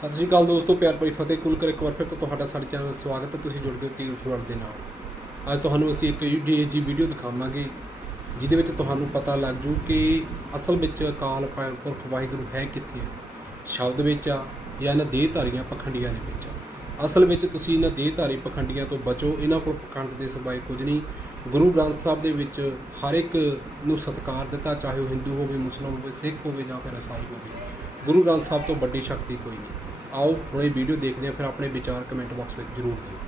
ਸਤਿ ਸ਼੍ਰੀ ਅਕਾਲ ਦੋਸਤੋ, ਪਿਆਰ ਭਰੀ ਫਤਿਹ, ਕੁੱਲ ਕਰ ਇੱਕ ਵਾਰ ਫਿਰ ਤੋਂ ਤੁਹਾਡਾ ਸਾਡੇ ਚੈਨਲ ਵਿੱਚ ਸਵਾਗਤ ਹੈ। ਤੁਸੀਂ ਜੁੜ ਗਏ ਹੋ ਤੀਰ ਫੁੱਲ ਦੇ ਨਾਲ। ਅੱਜ ਤੁਹਾਨੂੰ ਅਸੀਂ ਇੱਕ ਜੀ ਵੀਡੀਓ ਦਿਖਾਵਾਂਗੇ, ਜਿਹਦੇ ਵਿੱਚ ਤੁਹਾਨੂੰ ਪਤਾ ਲੱਗ ਜੂ ਕਿ ਅਸਲ ਵਿੱਚ ਅਕਾਲ ਪੁਰਖ ਵਾਹਿਗੁਰੂ ਹੈ ਕਿੱਥੇ ਹੈ। ਸ਼ਬਦ ਵਿੱਚ ਆ ਜਾਂ ਇਹਨਾਂ ਦੇਹਧਾਰੀਆਂ ਪਖੰਡੀਆਂ ਦੇ ਵਿੱਚ ਆ। ਅਸਲ ਵਿੱਚ ਤੁਸੀਂ ਇਹਨਾਂ ਦੇਹਧਾਰੀ ਪਖੰਡੀਆਂ ਤੋਂ ਬਚੋ, ਇਹਨਾਂ ਕੋਲ ਪਖੰਡ ਦੇ ਸਿਵਾਏ ਕੁਝ ਨਹੀਂ। ਗੁਰੂ ਗ੍ਰੰਥ ਸਾਹਿਬ ਦੇ ਵਿੱਚ ਹਰ ਇੱਕ ਨੂੰ ਸਤਿਕਾਰ ਦਿੱਤਾ, ਚਾਹੇ ਉਹ ਹਿੰਦੂ ਹੋਵੇ, ਮੁਸਲਮਾਨ ਹੋਵੇ, ਸਿੱਖ ਹੋਵੇ ਜਾਂ ਫਿਰ ਈਸਾਈ ਹੋਵੇ। ਗੁਰੂ ਗ੍ਰੰਥ ਸਾਹਿਬ ਤੋਂ ਵੱਡੀ ਸ਼ਕਤੀ ਕੋਈ ਨਹੀਂ। ਆਓ ਹੁਣ ਇਹ ਵੀਡੀਓ ਦੇਖਦੇ ਹਾਂ, ਫਿਰ ਆਪਣੇ ਵਿਚਾਰ ਕਮੈਂਟ ਬਾਕਸ ਵਿੱਚ ਜ਼ਰੂਰ ਦਿਓ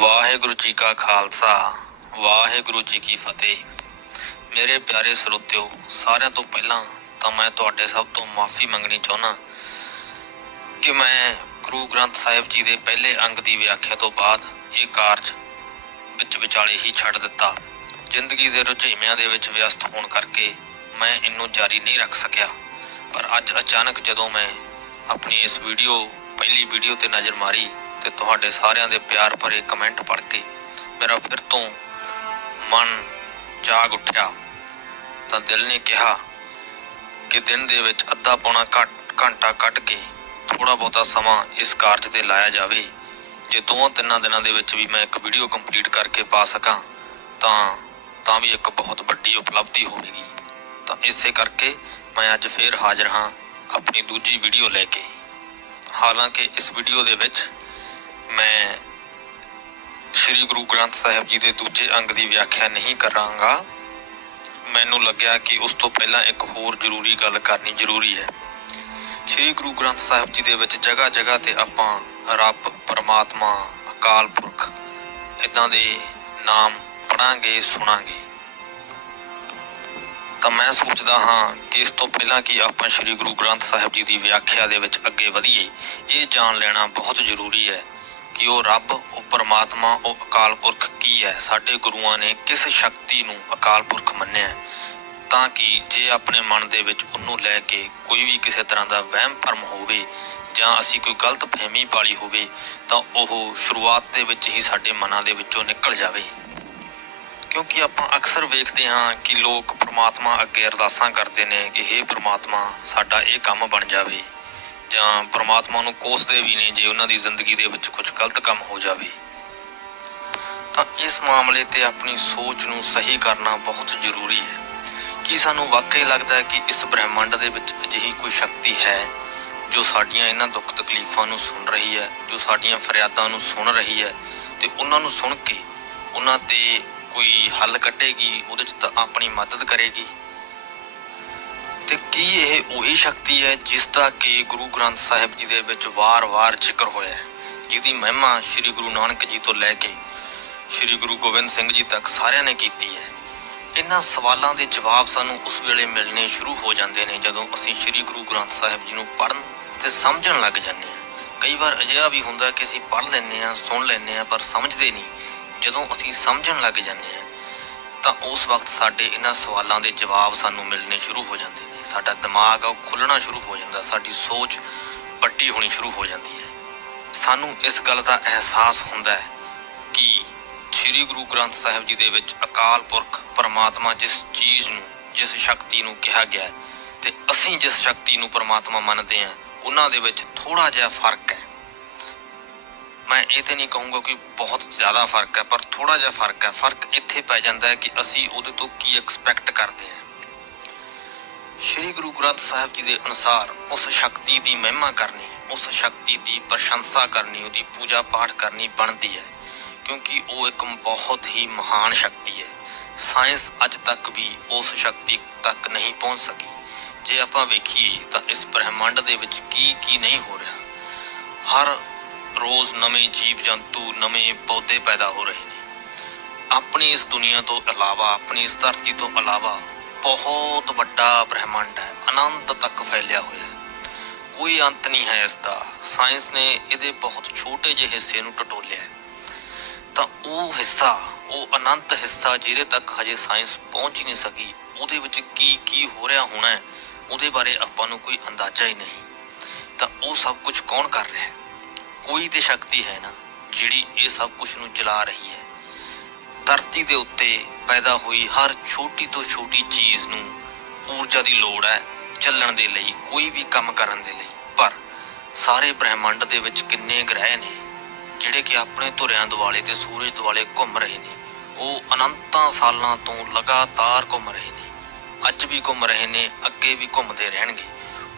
ਵਾਹਿਗੁਰੂ ਜੀ ਕਾ ਖਾਲਸਾ, ਵਾਹਿਗੁਰੂ ਜੀ ਕੀ ਫਤਿਹ। ਮੇਰੇ ਪਿਆਰੇ ਸਰੋਤਿਓ, ਸਾਰਿਆਂ ਤੋਂ ਪਹਿਲਾਂ ਤਾਂ ਮੈਂ ਤੁਹਾਡੇ ਸਭ ਤੋਂ ਮਾਫੀ ਮੰਗਣੀ ਚਾਹੁੰਦਾ ਕਿ ਮੈਂ ਗੁਰੂ ਗ੍ਰੰਥ ਸਾਹਿਬ ਜੀ ਦੇ ਪਹਿਲੇ ਅੰਗ ਦੀ ਵਿਆਖਿਆ ਤੋਂ ਬਾਅਦ ਇਹ ਕਾਰਜ ਵਿੱਚ ਵਿਚਾਲੇ ਹੀ ਛੱਡ ਦਿੱਤਾ। ਜ਼ਿੰਦਗੀ ਦੇ ਰੁਝੇਵਿਆਂ ਦੇ ਵਿੱਚ ਵਿਅਸਤ ਹੋਣ ਕਰਕੇ ਮੈਂ ਇਹਨੂੰ ਜਾਰੀ ਨਹੀਂ ਰੱਖ ਸਕਿਆ। ਪਰ ਅੱਜ ਅਚਾਨਕ ਜਦੋਂ ਮੈਂ ਆਪਣੀ ਇਸ ਵੀਡੀਓ, ਪਹਿਲੀ ਵੀਡੀਓ ਤੇ ਨਜ਼ਰ ਮਾਰੀ ਤੇ ਤੁਹਾਡੇ ਸਾਰਿਆਂ ਦੇ ਪਿਆਰ ਭਰੇ ਕਮੈਂਟ ਪੜ੍ਹ ਕੇ ਮੇਰਾ ਫਿਰ ਤੋਂ ਮਨ ਜਾਗ ਉੱਠਿਆ। ਤਾਂ ਦਿਲ ਨੇ ਕਿਹਾ ਕਿ ਦਿਨ ਦੇ ਵਿੱਚ ਅੱਧਾ ਪੌਣਾ ਘੱਟ- ਘੰਟਾ ਕੱਢ ਕੇ ਥੋੜਾ ਬਹੁਤਾ ਸਮਾਂ ਇਸ ਕਾਰਜ ਤੇ ਲਾਇਆ ਜਾਵੇ। ਜੇ ਦੋਵਾਂ ਤਿੰਨਾਂ ਦਿਨਾਂ ਦੇ ਵਿੱਚ ਵੀ ਮੈਂ ਇੱਕ ਵੀਡੀਓ ਕੰਪਲੀਟ ਕਰਕੇ ਪਾ ਸਕਾਂ, ਤਾਂ ਤਾਂ ਵੀ ਇੱਕ ਬਹੁਤ ਵੱਡੀ ਉਪਲਬਧੀ ਹੋਵੇਗੀ। ਤਾਂ ਇਸੇ ਕਰਕੇ ਮੈਂ ਅੱਜ ਫੇਰ ਹਾਜ਼ਰ ਹਾਂ ਆਪਣੀ ਦੂਜੀ ਵੀਡੀਓ ਲੈ ਕੇ। ਹਾਲਾਂਕਿ ਇਸ ਵੀਡੀਓ ਦੇ ਵਿੱਚ ਮੈਂ ਸ੍ਰੀ ਗੁਰੂ ਗ੍ਰੰਥ ਸਾਹਿਬ ਜੀ ਦੇ ਦੂਜੇ ਅੰਗ ਦੀ ਵਿਆਖਿਆ ਨਹੀਂ ਕਰਾਂਗਾ। ਮੈਨੂੰ ਲੱਗਿਆ ਕਿ ਉਸ ਤੋਂ ਪਹਿਲਾਂ ਇੱਕ ਹੋਰ ਜ਼ਰੂਰੀ ਗੱਲ ਕਰਨੀ ਜ਼ਰੂਰੀ ਹੈ। ਸ੍ਰੀ ਗੁਰੂ ਗ੍ਰੰਥ ਸਾਹਿਬ ਜੀ ਦੇ ਵਿੱਚ ਜਗ੍ਹਾ ਜਗ੍ਹਾ ਤੇ ਆਪਾਂ ਰੱਬ, ਪਰਮਾਤਮਾ, ਅਕਾਲ ਪੁਰਖ ਇਦਾਂ ਦੇ ਨਾਮ ਪੜਾਂਗੇ ਸੁਣਾਂਗੇ। ਤਾਂ ਮੈਂ ਸੋਚਦਾ ਹਾਂ ਕਿ ਇਸ ਤੋਂ ਪਹਿਲਾਂ ਕਿ ਆਪਾਂ ਸ੍ਰੀ ਗੁਰੂ ਗ੍ਰੰਥ ਸਾਹਿਬ ਜੀ ਦੀ ਵਿਆਖਿਆ ਦੇ ਵਿੱਚ ਅੱਗੇ ਵਧੀਏ, ਇਹ ਜਾਣ ਲੈਣਾ ਬਹੁਤ ਜ਼ਰੂਰੀ ਹੈ ਕਿ ਉਹ ਰੱਬ, ਉਹ ਪਰਮਾਤਮਾ, ਉਹ ਅਕਾਲ ਪੁਰਖ ਕੀ ਹੈ, ਸਾਡੇ ਗੁਰੂਆਂ ਨੇ ਕਿਸ ਸ਼ਕਤੀ ਨੂੰ ਅਕਾਲ ਪੁਰਖ ਮੰਨਿਆ ਤਾਂ ਕਿ ਜੇ ਆਪਣੇ ਮਨ ਦੇ ਵਿੱਚ ਉਹਨੂੰ ਲੈ ਕੇ ਕੋਈ ਵੀ ਕਿਸੇ ਤਰ੍ਹਾਂ ਦਾ ਵਹਿਮ ਭਰਮ ਹੋਵੇ ਜਾਂ ਅਸੀਂ ਕੋਈ ਗਲਤ ਫਹਿਮੀ ਪਾਲੀ ਹੋਵੇ, ਤਾਂ ਉਹ ਸ਼ੁਰੂਆਤ ਦੇ ਵਿੱਚ ਹੀ ਸਾਡੇ ਮਨਾਂ ਦੇ ਵਿੱਚੋਂ ਨਿਕਲ ਜਾਵੇ। ਕਿਉਂਕਿ ਆਪਾਂ ਅਕਸਰ ਵੇਖਦੇ ਹਾਂ ਕਿ ਲੋਕ ਪ੍ਰਮਾਤਮਾ ਅੱਗੇ ਅਰਦਾਸਾਂ ਕਰਦੇ ਨੇ ਕਿ हे ਪ੍ਰਮਾਤਮਾ, ਸਾਡਾ ਇਹ ਕੰਮ ਬਣ ਜਾਵੇ। ਜਾਂ ਪ੍ਰਮਾਤਮਾ ਨੂੰ ਕੋਸਦੇ ਵੀ ਨੇ ਜੇ ਉਹਨਾਂ ਦੀ ਜ਼ਿੰਦਗੀ ਦੇ ਵਿੱਚ ਕੁਝ ਗਲਤ ਕੰਮ ਹੋ ਜਾਵੇ। ਤਾਂ ਇਸ ਮਾਮਲੇ ਤੇ ਆਪਣੀ ਸੋਚ ਨੂੰ ਸਹੀ ਕਰਨਾ ਬਹੁਤ ਜ਼ਰੂਰੀ ਹੈ। ਕੀ ਸਾਨੂੰ ਵਾਕਈ ਲੱਗਦਾ ਹੈ ਕਿ ਇਸ ਬ੍ਰਹਿਮੰਡ ਦੇ ਵਿੱਚ ਅਜਿਹੀ ਕੋਈ ਸ਼ਕਤੀ ਹੈ ਜੋ ਸਾਡੀਆਂ ਇਹਨਾਂ ਦੁੱਖ ਤਕਲੀਫਾਂ ਨੂੰ ਸੁਣ ਰਹੀ ਹੈ, ਜੋ ਸਾਡੀਆਂ ਫਰਿਆਦਾਂ ਨੂੰ ਸੁਣ ਰਹੀ ਹੈ ਤੇ ਉਹਨਾਂ ਨੂੰ ਸੁਣ ਕੇ ਉਹਨਾਂ ਤੇ ਕੋਈ ਹੱਲ ਕੱਢੇਗੀ, ਉਹਦੇ ਚ ਤਾਂ ਆਪਣੀ ਮਦਦ ਕਰੇਗੀ। ਤੇ ਕੀ ਇਹ ਉਹੀ ਸ਼ਕਤੀ ਹੈ ਜਿਸ ਦਾ ਕਿ ਗੁਰੂ ਗ੍ਰੰਥ ਸਾਹਿਬ ਜੀ ਦੇ ਵਿੱਚ ਵਾਰ-ਵਾਰ ਜ਼ਿਕਰ ਹੋਇਆ ਹੈ? ਜਿਹਦੀ ਮਹਿਮਾ ਸ੍ਰੀ ਗੁਰੂ ਨਾਨਕ ਜੀ ਤੋਂ ਲੈ ਕੇ ਸ੍ਰੀ ਗੁਰੂ ਗੋਬਿੰਦ ਸਿੰਘ ਜੀ ਤੱਕ ਸਾਰਿਆਂ ਨੇ ਕੀਤੀ ਹੈ। ਇਹਨਾਂ ਸਵਾਲਾਂ ਦੇ ਜਵਾਬ ਸਾਨੂੰ ਉਸ ਵੇਲੇ ਮਿਲਣੇ ਸ਼ੁਰੂ ਹੋ ਜਾਂਦੇ ਨੇ, ਜਦੋਂ ਅਸੀਂ ਸ੍ਰੀ ਗੁਰੂ ਗ੍ਰੰਥ ਸਾਹਿਬ ਜੀ ਨੂੰ ਪੜ੍ਹਨ ਤੇ ਸਮਝਣ ਲੱਗ ਜਾਂਦੇ ਹਾਂ। ਕਈ ਵਾਰ ਅਜਿਹਾ ਵੀ ਹੁੰਦਾ ਕਿ ਅਸੀਂ ਪੜ੍ਹ ਲੈਂਦੇ ਹਾਂ, ਸੁਣ ਲੈਂਦੇ ਹਾਂ, ਪਰ ਸਮਝਦੇ ਨਹੀਂ। ਜਦੋਂ ਅਸੀਂ ਸਮਝਣ ਲੱਗ ਜਾਂਦੇ ਹਾਂ, ਤਾਂ ਉਸ ਵਕਤ ਸਾਡੇ ਇਹਨਾਂ ਸਵਾਲਾਂ ਦੇ ਜਵਾਬ ਸਾਨੂੰ ਮਿਲਣੇ ਸ਼ੁਰੂ ਹੋ ਜਾਂਦੇ ਨੇ। ਸਾਡਾ ਦਿਮਾਗ ਆ, ਉਹ ਖੁੱਲਣਾ ਸ਼ੁਰੂ ਹੋ ਜਾਂਦਾ, ਸਾਡੀ ਸੋਚ ਵੱਡੀ ਹੋਣੀ ਸ਼ੁਰੂ ਹੋ ਜਾਂਦੀ ਹੈ। ਸਾਨੂੰ ਇਸ ਗੱਲ ਦਾ ਅਹਿਸਾਸ ਹੁੰਦਾ ਹੈ ਕਿ ਸ੍ਰੀ ਗੁਰੂ ਗ੍ਰੰਥ ਸਾਹਿਬ ਜੀ ਦੇ ਵਿੱਚ ਅਕਾਲ ਪੁਰਖ ਪਰਮਾਤਮਾ ਜਿਸ ਚੀਜ਼ ਨੂੰ, ਜਿਸ ਸ਼ਕਤੀ ਨੂੰ ਕਿਹਾ ਗਿਆ ਹੈ, ਤੇ ਅਸੀਂ ਜਿਸ ਸ਼ਕਤੀ ਨੂੰ ਪਰਮਾਤਮਾ ਮੰਨਦੇ ਹਾਂ, ਉਹਨਾਂ ਦੇ ਵਿੱਚ ਥੋੜਾ ਜਿਹਾ ਫ਼ਰਕ ਹੈ। ਮੈਂ ਇਹ ਤੇ ਨਹੀਂ ਕਹੂੰਗਾ ਕਿ ਬਹੁਤ ਜ਼ਿਆਦਾ ਫ਼ਰਕ ਹੈ, ਪਰ ਥੋੜਾ ਜਿਹਾ ਫ਼ਰਕ ਹੈ। ਫ਼ਰਕ ਇੱਥੇ ਪੈ ਜਾਂਦਾ ਹੈ ਕਿ ਅਸੀਂ ਉਹਦੇ ਤੋਂ ਕੀ ਐਕਸਪੈਕਟ ਕਰਦੇ ਹਾਂ। ਸ਼੍ਰੀ ਗੁਰੂ ਗ੍ਰੰਥ ਸਾਹਿਬ ਜੀ ਦੇ ਅਨੁਸਾਰ ਉਸ ਸ਼ਕਤੀ ਦੀ ਮਹਿਮਾ ਕਰਨੀ, ਉਸ ਸ਼ਕਤੀ ਦੀ ਪ੍ਰਸ਼ੰਸਾ ਕਰਨੀ, ਉਹਦੀ ਪੂਜਾ ਪਾਠ ਕਰਨੀ ਬਣਦੀ ਹੈ, ਕਿਉਂਕਿ ਉਹ ਇੱਕ ਬਹੁਤ ਹੀ ਮਹਾਨ ਸ਼ਕਤੀ ਹੈ। ਸਾਇੰਸ ਅੱਜ ਤੱਕ ਵੀ ਉਸ ਸ਼ਕਤੀ ਤੱਕ ਨਹੀਂ ਪਹੁੰਚ ਸਕੀ। ਜੇ ਆਪਾਂ ਵੇਖੀਏ ਤਾਂ ਇਸ ਬ੍ਰਹਿਮੰਡ ਦੇ ਵਿੱਚ ਕੀ ਕੀ ਨਹੀਂ ਹੋ ਰਿਹਾ। ਹਰ ਰੋਜ਼ ਨਵੇਂ ਜੀਵ ਜੰਤੂ, ਨਵੇਂ ਪੌਦੇ ਪੈਦਾ ਹੋ ਰਹੇ ਨੇ। ਆਪਣੀ ਇਸ ਦੁਨੀਆ ਤੋਂ ਇਲਾਵਾ, ਆਪਣੀ ਇਸ ਧਰਤੀ ਤੋਂ ਇਲਾਵਾ ਬਹੁਤ ਵੱਡਾ ਬ੍ਰਹਿਮੰਡ ਹੈ, ਅਨੰਤ ਤੱਕ ਫੈਲਿਆ ਹੋਇਆ ਹੈ। ਕੋਈ ਅੰਤ ਨਹੀਂ ਹੈ ਇਸ ਦਾ। ਸਾਇੰਸ ਨੇ ਇਹਦੇ ਬਹੁਤ ਛੋਟੇ ਜਿਹੇ ਹਿੱਸੇ ਨੂੰ ਟਟੋਲਿਆ ਤਾਂ ਉਹ ਹਿੱਸਾ, ਉਹ ਅਨੰਤ ਹਿੱਸਾ ਜਿਹਦੇ ਤੱਕ ਹਜੇ ਸਾਇੰਸ ਪਹੁੰਚ ਹੀ ਨਹੀਂ ਸਕੀ, ਉਹਦੇ ਵਿੱਚ ਕੀ ਕੀ ਹੋ ਰਿਹਾ ਹੋਣਾ ਹੈ, ਉਹਦੇ ਬਾਰੇ ਆਪਾਂ ਨੂੰ ਕੋਈ ਅੰਦਾਜ਼ਾ ਹੀ ਨਹੀਂ। ਤਾਂ ਉਹ ਸਭ ਕੁਝ ਕੌਣ ਕਰ ਰਿਹਾ ਹੈ? ਕੋਈ ਤੇ ਸ਼ਕਤੀ ਹੈ ਨਾ, ਜਿਹੜੀ ਇਹ ਸਭ ਕੁਝ ਨੂੰ ਚਲਾ ਰਹੀ ਹੈ। ਧਰਤੀ ਦੇ ਉੱਤੇ ਪੈਦਾ ਹੋਈ ਹਰ ਛੋਟੀ ਤੋਂ ਛੋਟੀ ਚੀਜ਼ ਨੂੰ ਊਰਜਾ ਦੀ ਲੋੜ ਹੈ ਚੱਲਣ ਦੇ ਲਈ, ਕੋਈ ਵੀ ਕੰਮ ਕਰਨ ਦੇ ਲਈ। ਪਰ ਸਾਰੇ ਬ੍ਰਹਿਮੰਡ ਦੇ ਵਿੱਚ ਕਿੰਨੇ ਗ੍ਰਹਿ ਨੇ, ਜਿਹੜੇ ਕਿ ਆਪਣੇ ਧੁਰਿਆਂ ਦੁਆਲੇ ਤੇ ਸੂਰਜ ਦੁਆਲੇ ਘੁੰਮ ਰਹੇ ਨੇ। ਉਹ ਅਨੰਤਾਂ ਸਾਲਾਂ ਤੋਂ ਲਗਾਤਾਰ ਘੁੰਮ ਰਹੇ ਨੇ। ਅੱਜ ਵੀ ਘੁੰਮ ਰਹੇ ਨੇ, ਅੱਗੇ ਵੀ ਘੁੰਮਦੇ ਰਹਿਣਗੇ।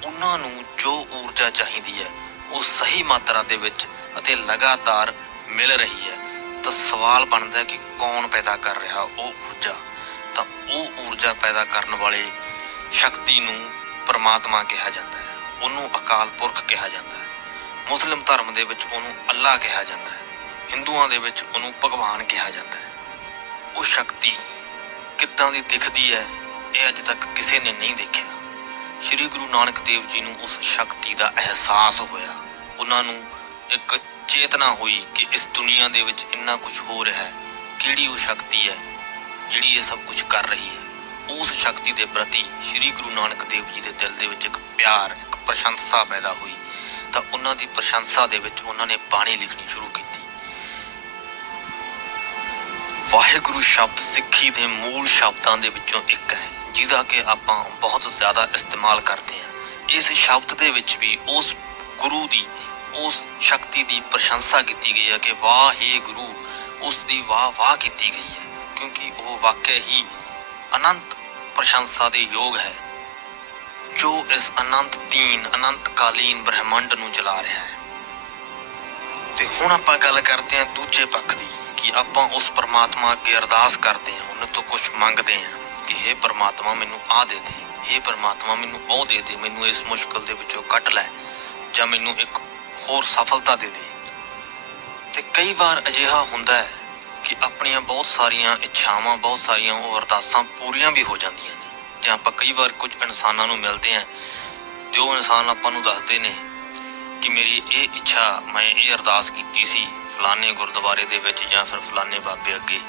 ਉਹਨਾਂ ਨੂੰ ਜੋ ਊਰਜਾ ਚਾਹੀਦੀ ਹੈ ਉਹ ਸਹੀ ਮਾਤਰਾ ਦੇ ਵਿੱਚ ਅਤੇ ਲਗਾਤਾਰ ਮਿਲ ਰਹੀ ਹੈ। ਤਾਂ ਸਵਾਲ ਬਣਦਾ ਹੈ ਕਿ ਕੌਣ ਪੈਦਾ ਕਰ ਰਿਹਾ ਉਹ ਊਰਜਾ? ਤਾਂ ਉਹ ਊਰਜਾ ਪੈਦਾ ਕਰਨ ਵਾਲੇ ਸ਼ਕਤੀ ਨੂੰ ਪਰਮਾਤਮਾ ਕਿਹਾ ਜਾਂਦਾ ਹੈ। ਉਹਨੂੰ ਅਕਾਲ ਪੁਰਖ ਕਿਹਾ ਜਾਂਦਾ ਹੈ। ਮੁਸਲਿਮ ਧਰਮ ਦੇ ਵਿੱਚ ਉਹਨੂੰ ਅੱਲਾ ਕਿਹਾ ਜਾਂਦਾ ਹੈ। ਹਿੰਦੂਆਂ ਦੇ ਵਿੱਚ ਉਹਨੂੰ ਭਗਵਾਨ ਕਿਹਾ ਜਾਂਦਾ ਹੈ। ਉਹ ਸ਼ਕਤੀ ਕਿੱਦਾਂ ਦੀ ਦਿਖਦੀ ਹੈ, ਇਹ ਅੱਜ ਤੱਕ ਕਿਸੇ ਨੇ ਨਹੀਂ ਦੇਖਿਆ। ਸ੍ਰੀ ਗੁਰੂ ਨਾਨਕ ਦੇਵ ਜੀ ਨੂੰ ਉਸ ਸ਼ਕਤੀ ਦਾ ਅਹਿਸਾਸ ਹੋਇਆ। ਉਹਨਾਂ ਨੂੰ ਇੱਕ ਚੇਤਨਾ ਹੋਈ ਕਿ ਇਸ ਦੁਨੀਆ ਦੇ ਵਿੱਚ ਇੰਨਾ ਕੁਝ ਹੋ ਰਿਹਾ ਹੈ। ਕਿਹੜੀ ਉਹ ਸ਼ਕਤੀ ਹੈ ਜਿਹੜੀ ਇਹ ਸਭ ਕੁਝ ਕਰ ਰਹੀ ਹੈ? ਉਸ ਸ਼ਕਤੀ ਦੇ ਪ੍ਰਤੀ ਸ੍ਰੀ ਗੁਰੂ ਨਾਨਕ ਦੇਵ ਜੀ ਦੇ ਦਿਲ ਦੇ ਵਿੱਚ ਇੱਕ ਪਿਆਰ, ਇੱਕ ਪ੍ਰਸ਼ੰਸਾ ਪੈਦਾ ਹੋਈ। ਤਾਂ ਉਹਨਾਂ ਦੀ ਪ੍ਰਸ਼ੰਸਾ ਦੇ ਵਿੱਚ ਉਹਨਾਂ ਨੇ ਬਾਣੀ ਲਿਖਣੀ ਸ਼ੁਰੂ ਕੀਤੀ। ਵਾਹਿਗੁਰੂ ਸ਼ਬਦ ਸਿੱਖੀ ਦੇ ਮੂਲ ਸ਼ਬਦਾਂ ਦੇ ਵਿੱਚੋਂ ਇੱਕ ਹੈ। ਜਿਹਦਾ ਕਿ ਆਪਾਂ ਬਹੁਤ ਜ਼ਿਆਦਾ ਇਸਤੇਮਾਲ ਕਰਦੇ ਹਾਂ। ਇਸ ਸ਼ਬਦ ਦੇ ਵਿੱਚ ਵੀ ਉਸ ਗੁਰੂ ਦੀ, ਉਸ ਸ਼ਕਤੀ ਦੀ ਪ੍ਰਸ਼ੰਸਾ ਕੀਤੀ ਗਈ ਹੈ ਕਿ ਵਾਹਿਗੁਰੂ ਉਸ ਦੀ ਵਾਹ ਵਾਹ ਕੀਤੀ ਗਈ ਹੈ। ਕਿਉਂਕਿ ਉਹ ਵਾਕਿਆ ਹੀ ਅਨੰਤ ਪ੍ਰਸ਼ੰਸਾ ਦੇ ਯੋਗ ਹੈ, ਜੋ ਇਸ ਅਨੰਤ ਦੀਨ ਅਨੰਤ ਕਾਲੀਨ ਬ੍ਰਹਿਮੰਡ ਨੂੰ ਚਲਾ ਰਿਹਾ ਹੈ। ਤੇ ਹੁਣ ਆਪਾਂ ਗੱਲ ਕਰਦੇ ਹਾਂ ਦੂਜੇ ਪੱਖ ਦੀ, ਕਿ ਆਪਾਂ ਉਸ ਪਰਮਾਤਮਾ ਅੱਗੇ ਅਰਦਾਸ ਕਰਦੇ ਹਾਂ, ਉਹਨਾਂ ਤੋਂ ਕੁਝ ਮੰਗਦੇ ਹਾਂ। ਕਿ हे ਪਰਮਾਤਮਾ ਮੈਨੂੰ ਆ ਦੇ ਦੇ हे ਪਰਮਾਤਮਾ ਮੈਨੂੰ ਉਹ ਦੇ ਦੇ, ਮੈਨੂੰ ਇਸ ਮੁਸ਼ਕਲ ਦੇ ਵਿੱਚੋਂ ਕੱਢ ਲੈ ਜਾਂ ਮੈਨੂੰ ਇੱਕ ਹੋਰ ਸਫਲਤਾ ਦੇ ਦੇ। ਤੇ ਕਈ ਵਾਰ ਅਜਿਹਾ ਹੁੰਦਾ ਹੈ ਕਿ ਆਪਣੀਆਂ ਬਹੁਤ ਸਾਰੀਆਂ ਇੱਛਾਵਾਂ, ਬਹੁਤ ਸਾਰੀਆਂ ਉਹ ਅਰਦਾਸਾਂ ਪੂਰੀਆਂ ਵੀ ਹੋ ਜਾਂਦੀਆਂ ਨੇ। ਜਾਂ ਆਪਾਂ ਕਈ ਵਾਰ ਕੁਝ ਇਨਸਾਨਾਂ ਨੂੰ ਮਿਲਦੇ ਹਾਂ, ਤੇ ਉਹ ਇਨਸਾਨ ਆਪਾਂ ਨੂੰ ਦੱਸਦੇ ਨੇ ਕਿ ਮੇਰੀ ਇਹ ਇੱਛਾ, ਮੈਂ ਇਹ ਅਰਦਾਸ ਕੀਤੀ ਸੀ ਫਲਾਣੇ ਗੁਰਦੁਆਰੇ ਦੇ ਵਿੱਚ ਜਾਂ ਫਿਰ ਫਲਾਣੇ ਬਾਬੇ ਅੱਗੇ,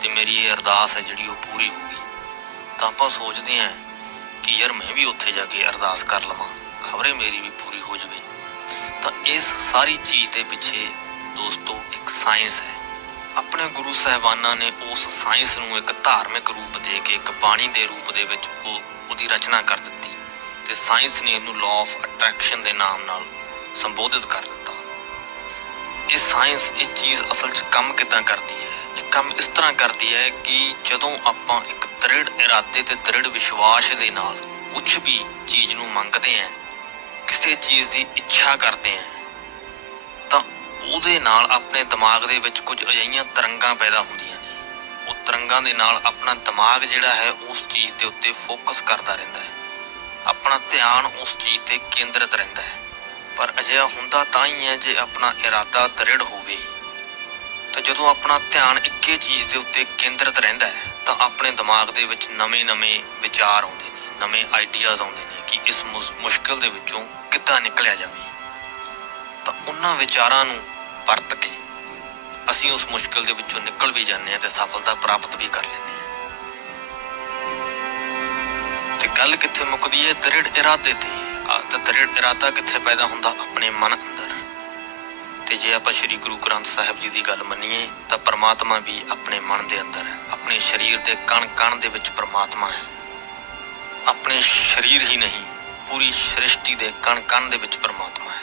ਤੇ ਮੇਰੀ ਇਹ ਅਰਦਾਸ ਹੈ ਜਿਹੜੀ ਉਹ ਪੂਰੀ ਹੋ ਗਈ। ਤਾਂ ਆਪਾਂ ਸੋਚਦੇ ਹਾਂ ਕਿ ਯਾਰ ਮੈਂ ਵੀ ਉੱਥੇ ਜਾ ਕੇ ਅਰਦਾਸ ਕਰ ਲਵਾਂ, ਖਬਰੇ ਮੇਰੀ ਵੀ ਪੂਰੀ ਹੋ ਜਾਵੇ। ਤਾਂ ਇਸ ਸਾਰੀ ਚੀਜ਼ ਦੇ ਪਿੱਛੇ ਦੋਸਤੋ ਇੱਕ ਸਾਇੰਸ ਹੈ। ਆਪਣੇ ਗੁਰੂ ਸਾਹਿਬਾਨਾਂ ਨੇ ਉਸ ਸਾਇੰਸ ਨੂੰ ਇੱਕ ਧਾਰਮਿਕ ਰੂਪ ਦੇ ਕੇ, ਇੱਕ ਬਾਣੀ ਦੇ ਰੂਪ ਦੇ ਵਿੱਚ ਉਹ ਉਹਦੀ ਰਚਨਾ ਕਰ ਦਿੱਤੀ ਤੇ ਸਾਇੰਸ ਨੇ ਇਹਨੂੰ ਲਾਅ ਆਫ ਅਟਰੈਕਸ਼ਨ ਦੇ ਨਾਮ ਨਾਲ ਸੰਬੋਧਿਤ ਕਰ ਦਿੱਤਾ। ਇਹ ਸਾਇੰਸ ਇਹ ਚੀਜ਼ ਅਸਲ 'ਚ ਕੰਮ ਕਿਦਾਂ ਕਰਦੀ ਹੈ? ਕੰਮ ਇਸ ਤਰ੍ਹਾਂ ਕਰਦੀ ਹੈ ਕਿ ਜਦੋਂ ਆਪਾਂ ਇੱਕ ਦ੍ਰਿੜ ਇਰਾਦੇ ਤੇ ਦ੍ਰਿੜ ਵਿਸ਼ਵਾਸ ਦੇ ਨਾਲ ਕੁਝ ਵੀ ਚੀਜ਼ ਨੂੰ ਮੰਗਦੇ ਹਾਂ, ਕਿਸੇ ਚੀਜ਼ ਦੀ ਇੱਛਾ ਕਰਦੇ ਹਾਂ, ਤਾਂ ਉਹਦੇ ਨਾਲ ਆਪਣੇ ਦਿਮਾਗ ਦੇ ਵਿੱਚ ਕੁਝ ਅਜਿਹੀਆਂ ਤਰੰਗਾਂ ਪੈਦਾ ਹੁੰਦੀਆਂ ਨੇ। ਉਹ ਤਰੰਗਾਂ ਦੇ ਨਾਲ ਆਪਣਾ ਦਿਮਾਗ ਜਿਹੜਾ ਹੈ ਉਸ ਚੀਜ਼ ਦੇ ਉੱਤੇ ਫੋਕਸ ਕਰਦਾ ਰਹਿੰਦਾ ਹੈ। ਆਪਣਾ ਧਿਆਨ ਉਸ ਚੀਜ਼ ਤੇ ਕੇਂਦਰਿਤ ਰਹਿੰਦਾ ਹੈ। ਪਰ ਅਜਿਹਾ ਹੁੰਦਾ ਤਾਂ ਹੀ ਹੈ ਜੇ ਆਪਣਾ ਇਰਾਦਾ ਦ੍ਰਿੜ ਹੋਵੇ। ਤਾਂ ਜਦੋਂ ਆਪਣਾ ਧਿਆਨ ਇੱਕੇ ਚੀਜ਼ ਦੇ ਉੱਤੇ ਕੇਂਦਰਿਤ ਰਹਿੰਦਾ ਹੈ, ਤਾਂ ਆਪਣੇ ਦਿਮਾਗ ਦੇ ਵਿੱਚ ਨਵੇਂ-ਨਵੇਂ ਵਿਚਾਰ ਆਉਂਦੇ ਨੇ, ਨਵੇਂ ਆਈਡੀਆਜ਼ ਆਉਂਦੇ ਨੇ ਕਿ ਇਸ ਮੁਸ- ਮੁਸ਼ਕਲ ਦੇ ਵਿੱਚੋਂ ਕਿੱਦਾਂ ਨਿਕਲਿਆ ਜਾਵੇ। ਤਾਂ ਉਹਨਾਂ ਵਿਚਾਰਾਂ ਨੂੰ ਵਰਤ ਕੇ ਅਸੀਂ ਉਸ ਮੁਸ਼ਕਲ ਦੇ ਵਿੱਚੋਂ ਨਿਕਲ ਵੀ ਜਾਂਦੇ ਹਾਂ ਤੇ ਸਫਲਤਾ ਪ੍ਰਾਪਤ ਵੀ ਕਰ ਲੈਂਦੇ ਹਾਂ। ਤੇ ਗੱਲ ਕਿੱਥੇ ਮੁੱਕਦੀ ਹੈ? ਦ੍ਰਿੜ ਇਰਾਦੇ ਤੇ। ਤਾਂ ਦ੍ਰਿੜ ਇਰਾਦਾ ਕਿੱਥੇ ਪੈਦਾ ਹੁੰਦਾ? ਆਪਣੇ ਮਨ ਤੇ ਜੇ ਆਪਾਂ ਸ੍ਰੀ ਗੁਰੂ ਗ੍ਰੰਥ ਸਾਹਿਬ ਜੀ ਦੀ ਗੱਲ ਮੰਨੀਏ, ਤਾਂ ਪ੍ਰਮਾਤਮਾ ਵੀ ਆਪਣੇ ਮਨ ਦੇ ਅੰਦਰ ਹੈ ਆਪਣੇ ਸਰੀਰ ਦੇ ਕਣ ਕਣ ਦੇ ਵਿੱਚ ਪ੍ਰਮਾਤਮਾ ਹੈ। ਆਪਣੇ ਸਰੀਰ ਹੀ ਨਹੀਂ, ਪੂਰੀ ਸ੍ਰਿਸ਼ਟੀ ਦੇ ਕਣ ਕਣ ਦੇ ਵਿੱਚ ਪ੍ਰਮਾਤਮਾ ਹੈ।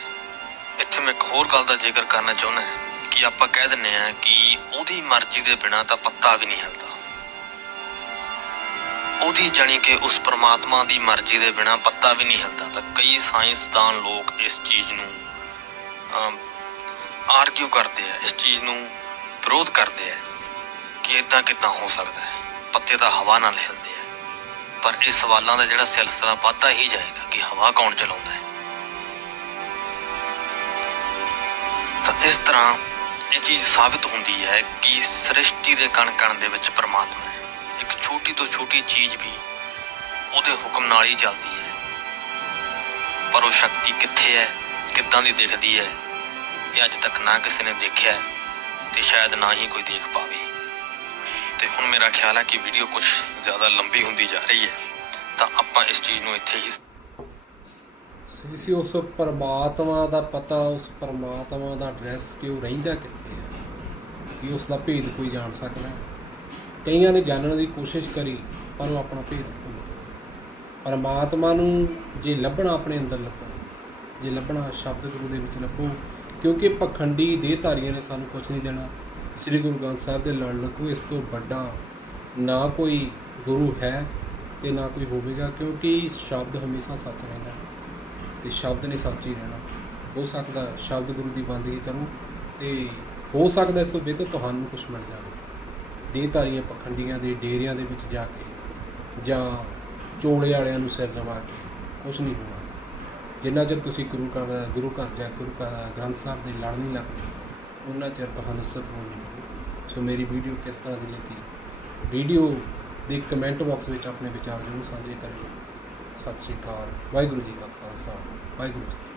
ਇੱਥੇ ਮੈਂ ਇੱਕ ਹੋਰ ਗੱਲ ਦਾ ਜ਼ਿਕਰ ਕਰਨਾ ਚਾਹੁੰਦਾ ਹਾਂ, ਕਿ ਆਪਾਂ ਕਹਿ ਦਿੰਨੇ ਆ ਕਿ ਉਹਦੀ ਮਰਜ਼ੀ ਦੇ ਬਿਨਾ ਤਾਂ ਪੱਤਾ ਵੀ ਨਹੀਂ ਹਿਲਦਾ। ਉਹਦੀ ਜਾਣੀ ਕਿ ਉਸ ਪ੍ਰਮਾਤਮਾ ਦੀ ਮਰਜ਼ੀ ਦੇ ਬਿਨਾ ਪੱਤਾ ਵੀ ਨਹੀਂ ਹਿਲਦਾ। ਤਾਂ ਕਈ ਸਾਇੰਸਦਾਨ ਲੋਕ ਇਸ ਚੀਜ਼ ਨੂੰ ਆਰਗਿਊ ਕਰਦੇ ਆ, ਇਸ ਚੀਜ਼ ਨੂੰ ਵਿਰੋਧ ਕਰਦੇ ਆ ਕਿ ਇਦਾਂ ਕਿਦਾਂ ਹੋ ਸਕਦਾ ਹੈ। ਪੱਤੇ ਤਾਂ ਹਵਾ ਨਾਲ ਹਿਲਦੇ ਆ। ਪਰ ਇਹ ਸਵਾਲਾਂ ਦਾ ਜਿਹੜਾ ਸਿਲਸਿਲਾ ਵੱਧਦਾ ਹੀ ਜਾਏਗਾ ਕਿ ਹਵਾ ਕੌਣ ਚਲਾਉਂਦਾ ਹੈ। ਤਾਂ ਇਸ ਤਰ੍ਹਾਂ ਇਹ ਚੀਜ਼ ਸਾਬਿਤ ਹੁੰਦੀ ਹੈ ਕਿ ਸ੍ਰਿਸ਼ਟੀ ਦੇ ਕਣ ਕਣ ਦੇ ਵਿੱਚ ਪਰਮਾਤਮਾ ਹੈ। ਇੱਕ ਛੋਟੀ ਤੋਂ ਛੋਟੀ ਚੀਜ਼ ਵੀ ਉਹਦੇ ਹੁਕਮ ਨਾਲ ਹੀ ਚੱਲਦੀ ਹੈ। ਪਰ ਉਹ ਸ਼ਕਤੀ ਕਿੱਥੇ ਹੈ, ਕਿੱਦਾਂ ਦੀ ਦਿਖਦੀ ਹੈ ਇਹ ਅੱਜ ਤੱਕ ਨਾ ਕਿਸੇ ਨੇ ਦੇਖਿਆ ਤੇ ਸ਼ਾਇਦ ਨਾ ਹੀ ਕੋਈ ਦੇਖ ਪਾਵੇ। ਤੇ ਹੁਣ ਮੇਰਾ ਖਿਆਲ ਹੈ ਕਿ ਵੀਡੀਓ ਕੁਝ ਜ਼ਿਆਦਾ ਲੰਬੀ ਹੁੰਦੀ ਜਾ ਰਹੀ ਹੈ। ਤਾਂ ਆਪਾਂ ਇਸ ਚੀਜ਼ ਨੂੰ ਇੱਥੇ ਹੀ ਸੀ ਉਸ ਪਰਮਾਤਮਾ ਦਾ ਪਤਾ, ਉਸ ਪਰਮਾਤਮਾ ਦਾ ਐਡਰੈਸ ਕਿ ਉਹ ਰਹਿੰਦਾ ਕਿੱਥੇ ਹੈ? ਕਿ ਉਸ ਦਾ ਭੇਦ ਕੋਈ ਜਾਣ ਸਕਦਾ ਕਈਆਂ ਨੇ ਜਾਣਨ ਦੀ ਕੋਸ਼ਿਸ਼ ਕਰੀ, ਪਰ ਉਹ ਆਪਣਾ ਭੇਦ ਭੁੱਲ ਪਰਮਾਤਮਾ ਨੂੰ ਜੇ ਲੱਭਣਾ ਆਪਣੇ ਅੰਦਰ ਲੱਭੋ, ਜੇ ਲੱਭਣਾ ਸ਼ਬਦ ਗੁਰੂ ਦੇ ਵਿੱਚ ਲੱਭੋ ਕਿਉਂਕਿ ਪਖੰਡੀ ਦੇਹਧਾਰੀਆਂ ਨੇ ਸਾਨੂੰ ਕੁਝ ਨਹੀਂ ਦੇਣਾ। ਸ੍ਰੀ ਗੁਰੂ ਗ੍ਰੰਥ ਸਾਹਿਬ ਦੇ ਲੜ ਲੱਗੋ, ਇਸ ਤੋਂ ਵੱਡਾ ਨਾ ਕੋਈ ਗੁਰੂ ਹੈ ਤੇ ਨਾ ਕੋਈ ਹੋਵੇਗਾ, ਕਿਉਂਕਿ ਸ਼ਬਦ ਹਮੇਸ਼ਾ ਸੱਚ ਰਹਿੰਦਾ ਹੈ ਤੇ ਸ਼ਬਦ ਨੇ ਸੱਚ ਹੀ ਰਹਿਣਾ। ਹੋ ਸਕਦਾ ਸ਼ਬਦ ਗੁਰੂ ਦੀ ਬੰਦਗੀ ਕਰੋ ਤੇ ਹੋ ਸਕਦਾ ਇਸ ਤੋਂ ਬਿਹਤਰ ਤੁਹਾਨੂੰ ਕੁਝ ਮਿਲ ਜਾਵੇ। ਦੇਹਧਾਰੀਆਂ ਪਖੰਡੀਆਂ ਦੇ ਡੇਰਿਆਂ ਦੇ ਵਿੱਚ ਜਾ ਕੇ ਜਾਂ ਚੋਲੇ ਵਾਲਿਆਂ ਨੂੰ ਸਿਰ ਨਵਾ ਕੇ ਕੁਝ ਨਹੀਂ ਹੋਣਾ। ਜਿੰਨਾ ਚਿਰ ਤੁਸੀਂ ਗੁਰੂ ਘਰ ਦਾ, ਗੁਰੂ ਘਰ ਜਾਂ ਗੁਰੂ ਘਰ ਦਾ ਗ੍ਰੰਥ ਸਾਹਿਬ ਦੀ ਲੜ ਨਹੀਂ ਲੱਗਦੇ ਉਹਨਾਂ ਚਿਰ ਤੁਹਾਨੂੰ ਸਕੂਨ ਨਹੀਂ ਸੋ ਮੇਰੀ ਵੀਡੀਓ ਕਿਸ ਤਰ੍ਹਾਂ ਦੀ ਲੱਗੀ? ਵੀਡੀਓ ਦੇ ਕਮੈਂਟ ਬਾਕਸ ਵਿੱਚ ਆਪਣੇ ਵਿਚਾਰ ਜ਼ਰੂਰ ਸਾਂਝੇ ਕਰਿਓ। ਸਤਿ ਸ਼੍ਰੀ ਅਕਾਲ। ਵਾਹਿਗੁਰੂ ਜੀ ਕਾ ਖਾਲਸਾ। ਵਾਹਿਗੁਰੂ ਜੀ